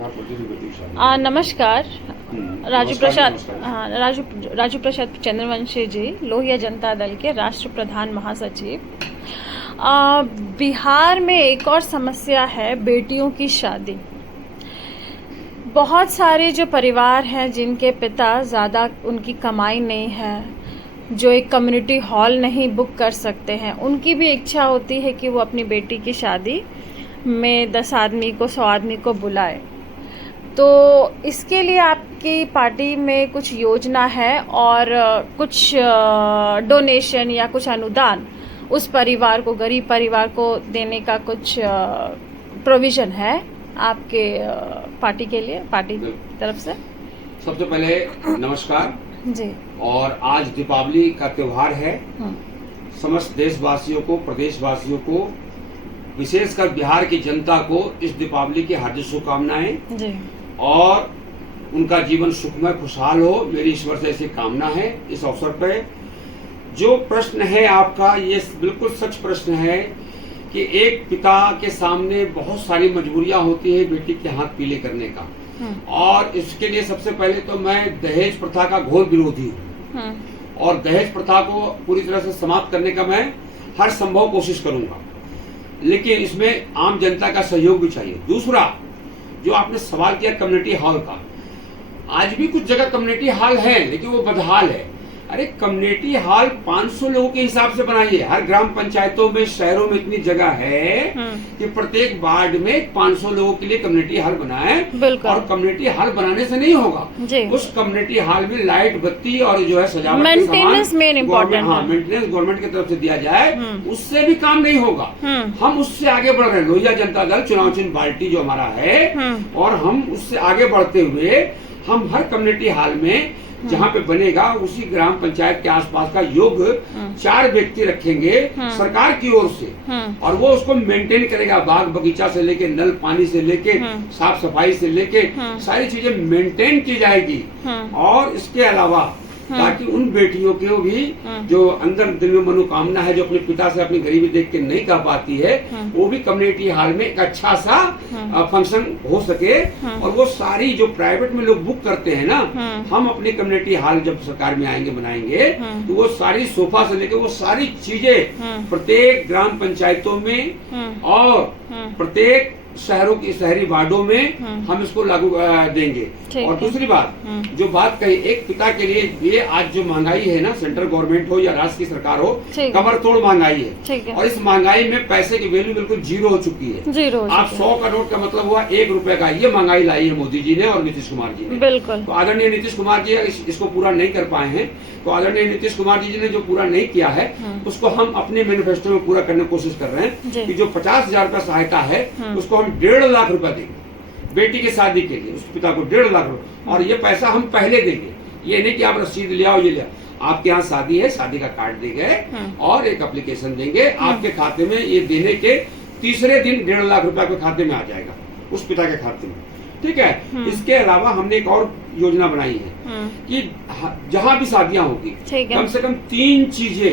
नमस्कार। राजू प्रसाद, हाँ, राजू प्रसाद चंद्रवंशी जी, लोहिया जनता दल के राष्ट्र प्रधान महासचिव। बिहार में एक और समस्या है बेटियों की शादी। बहुत सारे जो परिवार हैं जिनके पिता ज़्यादा उनकी कमाई नहीं है, जो एक कम्युनिटी हॉल नहीं बुक कर सकते हैं, उनकी भी इच्छा होती है कि वो अपनी बेटी की शादी में 10 आदमी को 100 आदमी को बुलाए। तो इसके लिए आपकी पार्टी में कुछ योजना है और कुछ डोनेशन या कुछ अनुदान उस परिवार को, गरीब परिवार को देने का कुछ प्रोविज़न है आपके पार्टी के लिए, पार्टी की तरफ से? सबसे पहले नमस्कार जी। और आज दीपावली का त्योहार है। समस्त देशवासियों को, प्रदेशवासियों को, विशेषकर बिहार की जनता को इस दीपावली की हार्दिक शुभकामनाएं जी। और उनका जीवन सुखमय खुशहाल हो, मेरी ईश्वर से ऐसी कामना है। इस अवसर पे जो प्रश्न है आपका, ये बिल्कुल सच प्रश्न है कि एक पिता के सामने बहुत सारी मजबूरियां होती है बेटी के हाथ पीले करने का, और इसके लिए सबसे पहले तो मैं दहेज प्रथा का घोर विरोधी हूँ और दहेज प्रथा को पूरी तरह से समाप्त करने का मैं हर संभव कोशिश करूंगा, लेकिन इसमें आम जनता का सहयोग भी चाहिए। दूसरा, जो आपने सवाल किया कम्युनिटी हॉल का, आज भी कुछ जगह कम्युनिटी हॉल है लेकिन वो बदहाल है। अरे कम्युनिटी हॉल 500 लोगों के हिसाब से बनाइए। हर ग्राम पंचायतों में, शहरों में इतनी जगह है कि प्रत्येक वार्ड में 500 लोगों के लिए कम्युनिटी हॉल बनाए। और कम्युनिटी हॉल बनाने से नहीं होगा, उस कम्युनिटी हॉल में लाइट, बत्ती और जो है सजावट, मेंटेनेंस मेन इम्पोर्टेंट है। मेंटेनेंस गवर्नमेंट की तरफ से दिया जाए, उससे भी काम नहीं होगा। हम उससे आगे बढ़ रहे हैं। लोहिया जनता दल चुनाव चिन्ह पार्टी जो हमारा है, और हम उससे आगे बढ़ते हुए हम हर कम्युनिटी हॉल में जहाँ पे बनेगा उसी ग्राम पंचायत के आसपास का योग्य 4 व्यक्ति रखेंगे सरकार की ओर से, और वो उसको मेंटेन करेगा। बाग बगीचा से लेके नल पानी से लेके साफ सफाई से लेके सारी चीजें मेंटेन की जाएगी। और इसके अलावा ताकि उन बेटियों को भी जो अंदर दिल में मनोकामना है, जो अपने पिता से अपनी गरीबी देख के नहीं कर पाती है, वो भी कम्युनिटी हॉल में एक अच्छा सा फंक्शन हो सके। और वो सारी जो प्राइवेट में लोग बुक करते हैं ना, हम अपनी कम्युनिटी हॉल जब सरकार में आएंगे, बनाएंगे, तो वो सारी सोफा से लेके वो सारी चीजें प्रत्येक ग्राम पंचायतों में और प्रत्येक शहरों की शहरी वार्डों में हम इसको लागू देंगे। और दूसरी बात, जो बात कही एक पिता के लिए, ये आज जो महंगाई है ना, सेंट्रल गवर्नमेंट हो या राज्य की सरकार हो, कमर तोड़ महंगाई है। और इस महंगाई में पैसे की वैल्यू बिल्कुल जीरो हो चुकी है। आप 100 का नोट का मतलब हुआ 1 रुपए का। ये महंगाई लाई है मोदी जी ने और नीतीश कुमार जी ने। बिल्कुल। तो आदरणीय नीतीश कुमार जी इसको पूरा नहीं कर पाए हैं, तो आदरणीय नीतीश कुमार जी ने जो पूरा नहीं किया है, उसको हम अपने मैनिफेस्टो में पूरा करने की कोशिश कर रहे हैं कि जो 50,000 रुपया सहायता है उसको हम 1.5 लाख रुपया देंगे बेटी की शादी के लिए, उस पिता को 1.5 लाख रुपया। और ये पैसा हम पहले देंगे, ये नहीं कि आप रसीद ले आओ, ये ले आओ। आपके यहाँ शादी है, शादी का कार्ड देंगे और एक एप्लीकेशन देंगे आपके खाते में। ये देने के तीसरे दिन 1.5 लाख रुपया के खाते में आ जाएगा, उस पिता के खाते में। ठीक है। इसके अलावा हमने एक और योजना बनाई है कि जहाँ भी शादियां होगी, कम से कम 3 चीजें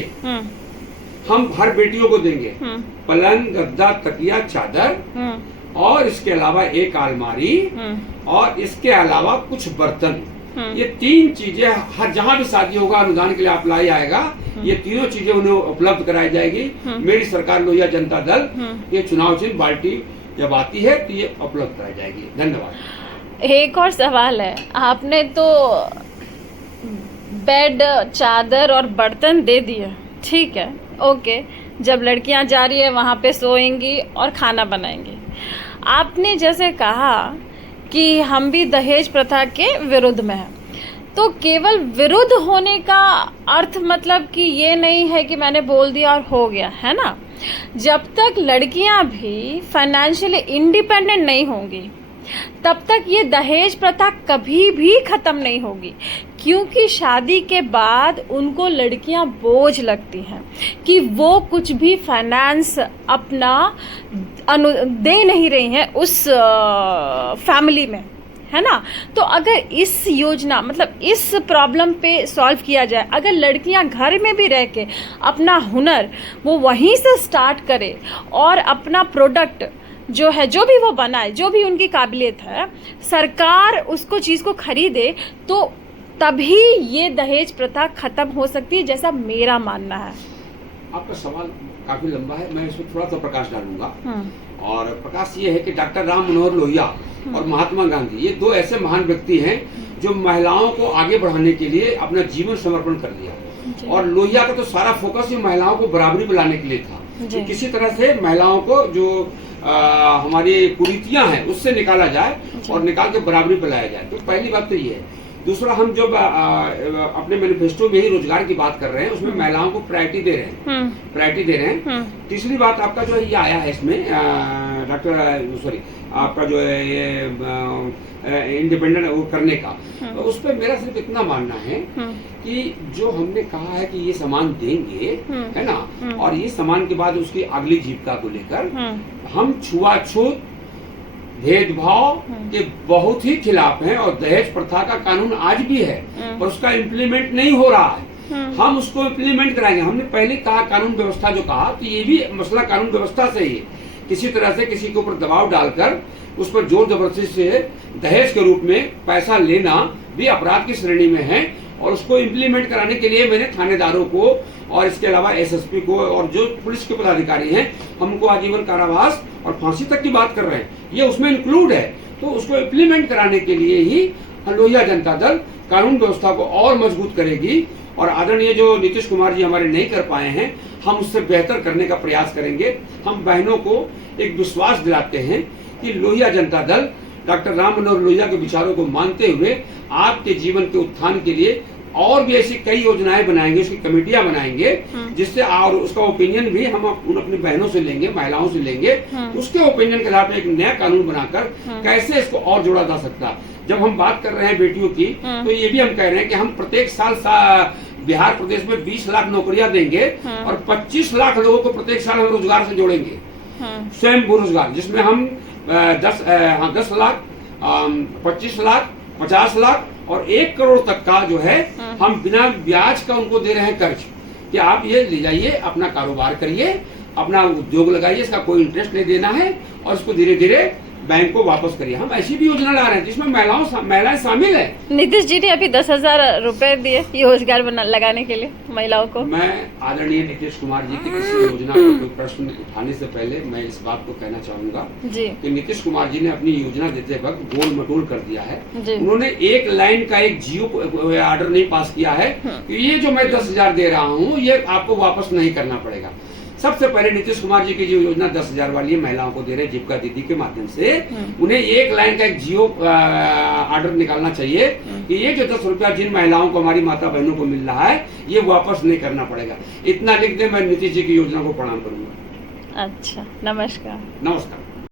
हम हर बेटियों को देंगे। पलंग, गद्दा, तकिया, चादर, और इसके अलावा एक अलमारी, और इसके अलावा कुछ बर्तन। ये 3 चीजें हर जहाँ भी शादी होगा अनुदान के लिए अप्लाई आएगा, ये तीनों चीजें उन्हें उपलब्ध कराई जाएगी। मेरी सरकार लोहिया जनता दल, ये चुनाव चिन्ह पार्टी जब आती है तो ये उपलब्ध कराई जाएगी। धन्यवाद। एक और सवाल है, आपने तो बेड, चादर और बर्तन दे दिए, ठीक है, ओके। जब लड़कियां जा रही है वहाँ पे सोएंगी और खाना बनाएंगी। आपने जैसे कहा कि हम भी दहेज प्रथा के विरुद्ध में हैं, तो केवल विरुद्ध होने का अर्थ मतलब कि ये नहीं है कि मैंने बोल दिया और हो गया, है ना। जब तक लड़कियां भी फाइनेंशियली इंडिपेंडेंट नहीं होंगी, तब तक ये दहेज प्रथा कभी भी ख़त्म नहीं होगी। क्योंकि शादी के बाद उनको लड़कियां बोझ लगती हैं कि वो कुछ भी फाइनेंस अपना दे नहीं रही हैं उस फैमिली में, है ना। तो अगर इस योजना, मतलब इस प्रॉब्लम पे सॉल्व किया जाए, अगर लड़कियां घर में भी रह के अपना हुनर वो वहीं से स्टार्ट करें और अपना प्रोडक्ट जो है, जो भी वो बनाए, जो भी उनकी काबिलियत है, सरकार उसको चीज़ को खरीदे तो तभी ये दहेज प्रथा खत्म हो सकती है, जैसा मेरा मानना है। आपका सवाल काफी लंबा है, मैं इसमें थोड़ा सा प्रकाश डालूंगा। और प्रकाश ये है कि डॉक्टर राम मनोहर लोहिया और महात्मा गांधी, ये दो ऐसे महान व्यक्ति हैं जो महिलाओं को आगे बढ़ाने के लिए अपना जीवन समर्पण कर दिया। और लोहिया का तो सारा फोकस ही महिलाओं को बराबरी में लाने के लिए था कि किसी तरह से महिलाओं को जो हमारी कुरीतियां हैं उससे निकाला जाए और निकाल के बराबरी पे लाया जाए। तो पहली बात तो ये है। दूसरा, हम जब अपने मैनिफेस्टो में ही रोजगार की बात कर रहे हैं, उसमें महिलाओं को प्रायोरिटी दे रहे हैं। तीसरी बात आपका जो ये आया है इसमें आपका जो है ये इंडिपेंडेंट वो करने का, तो उस पर मेरा सिर्फ इतना मानना है कि जो हमने कहा है कि ये सामान देंगे, है ना, और ये सामान के बाद उसकी अगली जीविका को लेकर हम छुआछूत भेदभाव के बहुत ही खिलाफ हैं। और दहेज प्रथा का कानून आज भी है पर उसका इम्प्लीमेंट नहीं हो रहा है। हम उसको इम्प्लीमेंट कराएंगे। हमने पहले कहा कानून व्यवस्था जो कहा कि ये भी मसला कानून व्यवस्था से ही है। किसी तरह से किसी के ऊपर दबाव डालकर उस पर जोर जबरदस्ती से दहेज के रूप में पैसा लेना भी अपराध की श्रेणी में है। और उसको इम्प्लीमेंट कराने के लिए मैंने थानेदारों को और इसके अलावा एसएसपी को और जो पुलिस के पदाधिकारी हैं, हमको आजीवन कारावास और फांसी तक की बात कर रहे हैं, ये उसमें इंक्लूड है। तो उसको इम्प्लीमेंट कराने के लिए ही लोहिया जनता दल कानून व्यवस्था को और मजबूत करेगी। और आदरणीय जो नीतीश कुमार जी हमारे नहीं कर पाए हैं, हम उससे बेहतर करने का प्रयास करेंगे। हम बहनों को एक विश्वास दिलाते हैं कि लोहिया जनता दल डॉक्टर राम मनोहर लोहिया के विचारों को मानते हुए आपके जीवन के उत्थान के लिए और भी ऐसी कई योजनाएं बनाएंगे, उसकी कमेटियां बनाएंगे, जिससे और उसका ओपिनियन भी हम अपनी बहनों से लेंगे, महिलाओं से लेंगे। उसके ओपिनियन के साथ एक नया कानून बनाकर कैसे इसको और जोड़ा जा सकता। जब हम बात कर रहे हैं बेटियों की, तो ये भी हम कह रहे हैं कि हम प्रत्येक साल बिहार प्रदेश में 20 लाख नौकरियां देंगे और 25 लाख लोगों को प्रत्येक साल हम रोजगार से जोड़ेंगे, स्वयं रोजगार, जिसमें हम 10 लाख, 25 लाख, 50 लाख और 1 करोड़ तक का जो है हम बिना ब्याज का उनको दे रहे हैं कर्ज कि आप ये ले जाइए, अपना कारोबार करिए, अपना उद्योग लगाइए, इसका कोई इंटरेस्ट नहीं देना है और इसको धीरे धीरे बैंक को वापस करिए। हम ऐसी भी योजना ला रहे हैं जिसमें महिलाएं शामिल है। नीतीश जी ने अभी 10,000 रुपए दिए रोजगार लगाने के लिए महिलाओं को। मैं आदरणीय नीतीश कुमार जी की किसी योजना का कोई प्रश्न उठाने से पहले मैं इस बात को कहना चाहूंगा कि नीतीश कुमार जी ने अपनी योजना देते वक्त गोल मटोल कर दिया है। उन्होंने एक लाइन का एक जियो ऑर्डर नहीं पास किया है कि ये जो मैं 10,000 दे रहा हूँ ये आपको वापस नहीं करना पड़ेगा। सबसे पहले नीतीश कुमार जी की जो योजना 10,000 वाली महिलाओं को दे रहे जीविका दीदी के माध्यम से, उन्हें एक लाइन का एक जियो ऑर्डर निकालना चाहिए कि ये जो 10 रुपया जिन महिलाओं को, हमारी माता बहनों को मिल रहा है, ये वापस नहीं करना पड़ेगा। इतना लिख दे, मैं नीतीश जी की योजना को प्रणाम करूंगा। अच्छा, नमस्कार। नमस्कार।